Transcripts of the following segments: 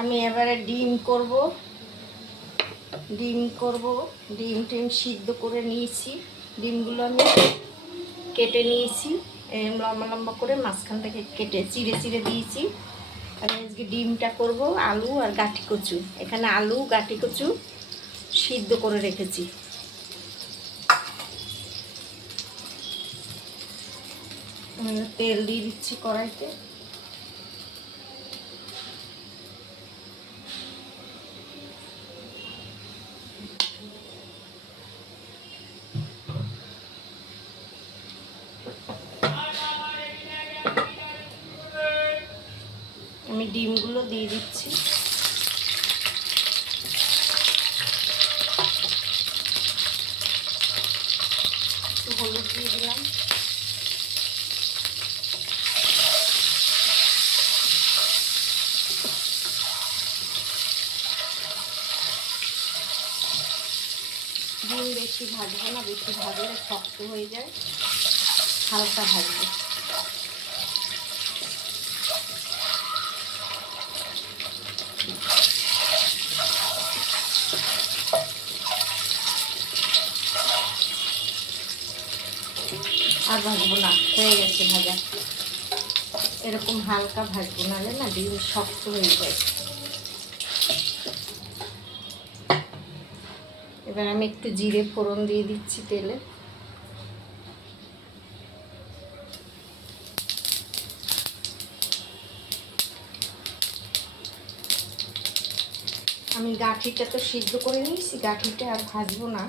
আমি এবারে ডিম করব। ডিম টিম সিদ্ধ করে নিয়েছি। ডিমগুলো আমি কেটে নিয়েছি লম্বা লম্বা করে, মাঝখান থেকে কেটে চিড়ে চিড়ে দিয়েছি। আমি আজকে ডিমটা করব আলু আর গাঠি কচু। এখানে আলু গাঠি কচু সিদ্ধ করে রেখেছি। আমি তেল দিয়ে দিচ্ছি কড়াইতে। আমি ডিমগুলো দিয়ে দিচ্ছি। একটু হলুদ দিয়ে দিলাম। ডিম বেশি ভাজবো না, বেশি ভাজলে শক্ত হয়ে যায়, হালকা ভাজবো। আর ভাজবো না, হয়ে গেছে ভাজা। এরকম হালকা ভাজবো, নাহলে না ডিম শক্ত হয়ে যায়। এবার আমি একটু জিরে ফোড়ন দিয়ে দিচ্ছি তেলে। আমি গাঠিটা তো সিদ্ধ করে নিয়েছি, গাঠিটা আর ভাজবো না।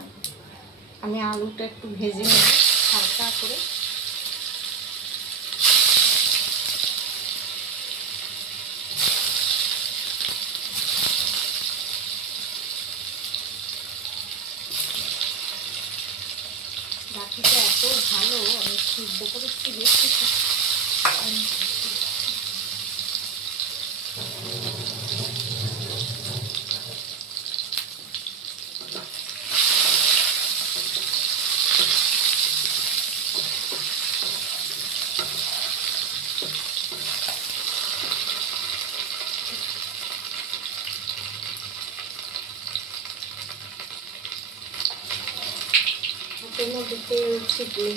আমি আলুটা একটু ভেজে নেব হালকা করে। গাঠিটা এত ভালো, আমি সিদ্ধ করেছি বেশি। হাতের মধ্যে তেল ছিটিয়ে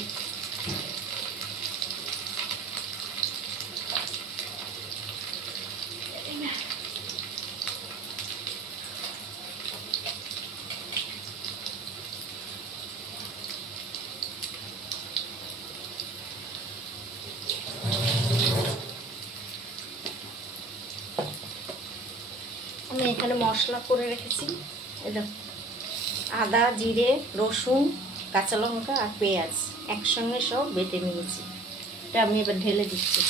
আমি এখানে মশলা করে রেখেছি। এটা আদা, জিরে, রসুন, কাঁচা লঙ্কা আর পেঁয়াজ একসঙ্গে সব বেটে নিয়েছি। এটা আমি এবার ঢেলে দিচ্ছি।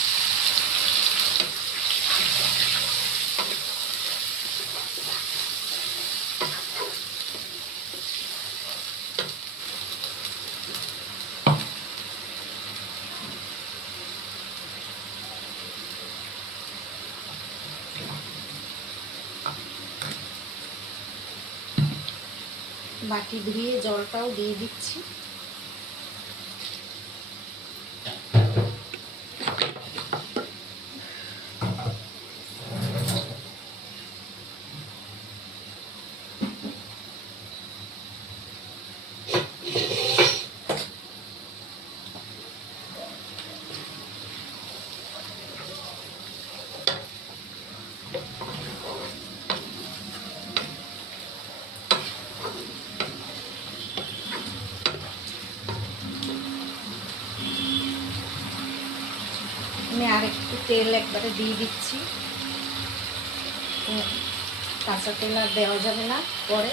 বাটি ধুয়ে জলটাও দিয়ে দিচ্ছি। আমি আরেকটু তেল একবারে দিয়ে দিচ্ছি। কাঁচা তেল আর দেওয়া যাবে না পরে।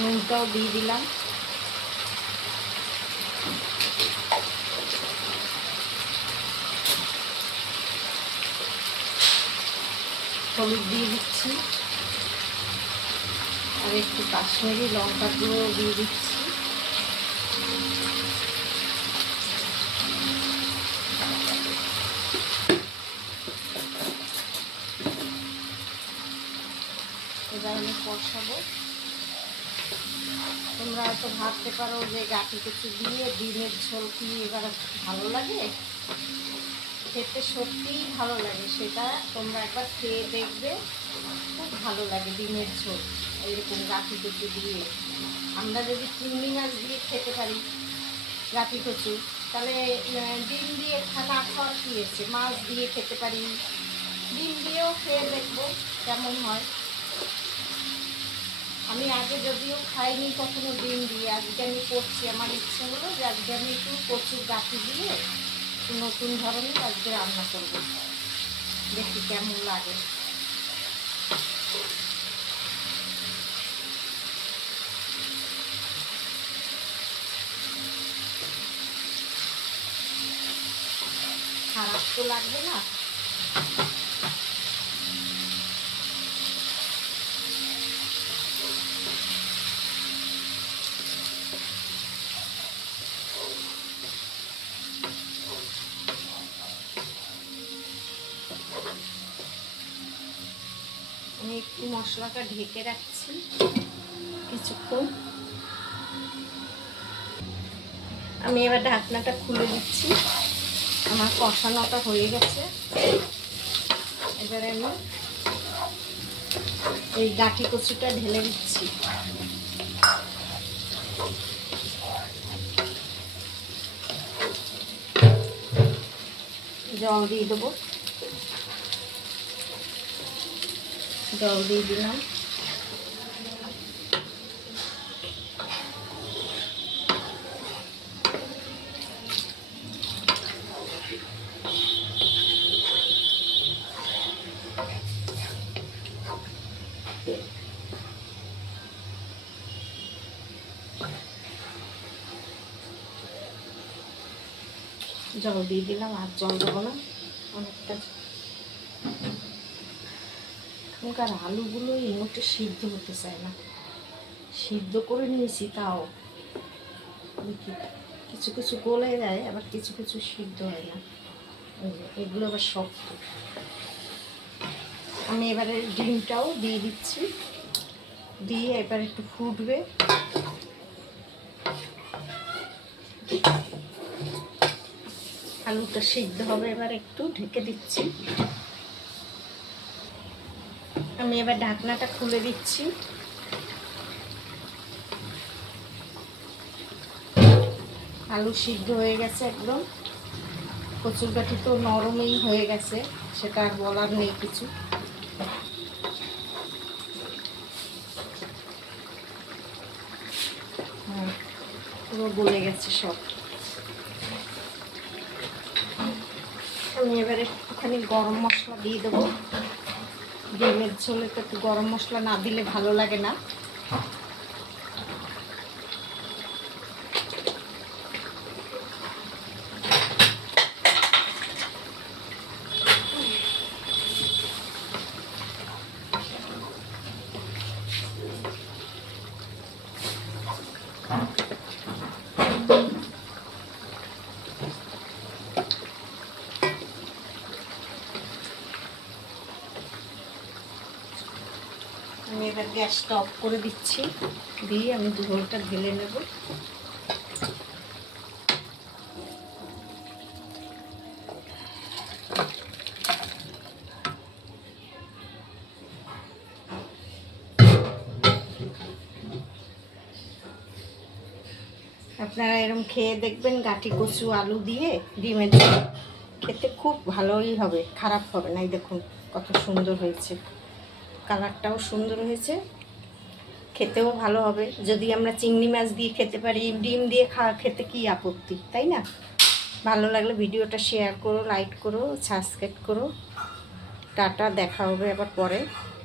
নুনটাও দিয়ে দিলাম। হলুদ দিয়ে দিচ্ছি আর একটু কাশ্মীরি লঙ্কা গুঁড়ো দিয়ে দিচ্ছি। এবার আমি কষাবো। তোমরা হয়তো ভাবতে পারো যে গাঠি কচু দিয়ে ডিমের ঝোল কি এবার ভালো লাগে, খেতে সত্যিই ভালো লাগে। সেটা তোমরা একবার খেয়ে দেখবে, খুব ভালো লাগে ডিমের ঝোল এরকম গাঠি কচু দিয়ে। আমরা যদি চিংড়ি মাছ দিয়ে খেতে পারি গাঠি কচু, তাহলে ডিম দিয়ে না খাওয়ার কী হয়েছে, মাছ দিয়ে খেতে পারি, ডিম দিয়েও খেয়ে দেখবো কেমন হয়। আমি আগে যদিও খাইনি কখনো ডিম দিয়ে, আজকে আমি করছি, আমার ইচ্ছে হলো যে আজকে আমি একটু কচুর গাঠি দিয়ে নতুন ধরনের আজকে রান্না করব, দেখি কেমন লাগে। খারাপ তো লাগবে না। আমি একটু মশলাটা ঢেকে রাখছি কিছুক্ষণ। আমি এবার ঢাকনাটা খুলে দিচ্ছি। আমার কষানোটা হয়ে গেছে। এবারে আমি এই গাঠি কচুটা ঢেলে দিচ্ছি। জল দিয়ে দেবো, জল দিয়ে দিলাম। জল দিয়ে দিলাম, আর জল দেবো না, অনেকটা। এখনকার আলুগুলো এই মুহূর্তে সিদ্ধ হতে চায় না, সিদ্ধ করে নিয়েছি তাও দেখি কিছু কিছু গলে যায়, আবার কিছু কিছু সিদ্ধ হয় না, এগুলো আবার শক্ত। আমি এবারে ডিমটাও দিয়ে দিচ্ছি, দিয়ে এবার একটু ফুটবে। আলুটা সিদ্ধ হবে, এবার একটু ঢেকে দিচ্ছি। আমি এবার ঢাকনাটা খুলে দিচ্ছি। আলু সিদ্ধ হয়ে গেছে একদম, কচুর গাঠি তো নরমই হয়ে গেছে, সেটা আর বলার নেই কিছু। পুরো গলে গেছে সব। আমি এবারে একটুখানি গরম মশলা দিয়ে দেবো। ডিমের ঝোলে তো একটু গরম মশলা না দিলে ভালো লাগে না। আমি এবার গ্যাসটা অফ করে দিচ্ছি, দিয়ে আমি ঝোলটা ঢেলে নেব। আপনারা এরকম খেয়ে দেখবেন, গাঠি কচু আলু দিয়ে ডিমের ঝোল, খেতে খুব ভালোই হবে, খারাপ হবে না। এই দেখুন কত সুন্দর হয়েছে, কালারটাও সুন্দর হয়েছে, খেতেও ভালো হবে। যদি আমরা চিংড়ি মাছ দিয়ে খেতে পারি, ডিম দিয়ে খেতে কি আপত্তি, তাই না? ভালো লাগলে ভিডিওটা শেয়ার করো, লাইক করো, সাবস্ক্রাইব করো। টাটা, দেখা হবে আবার পরে।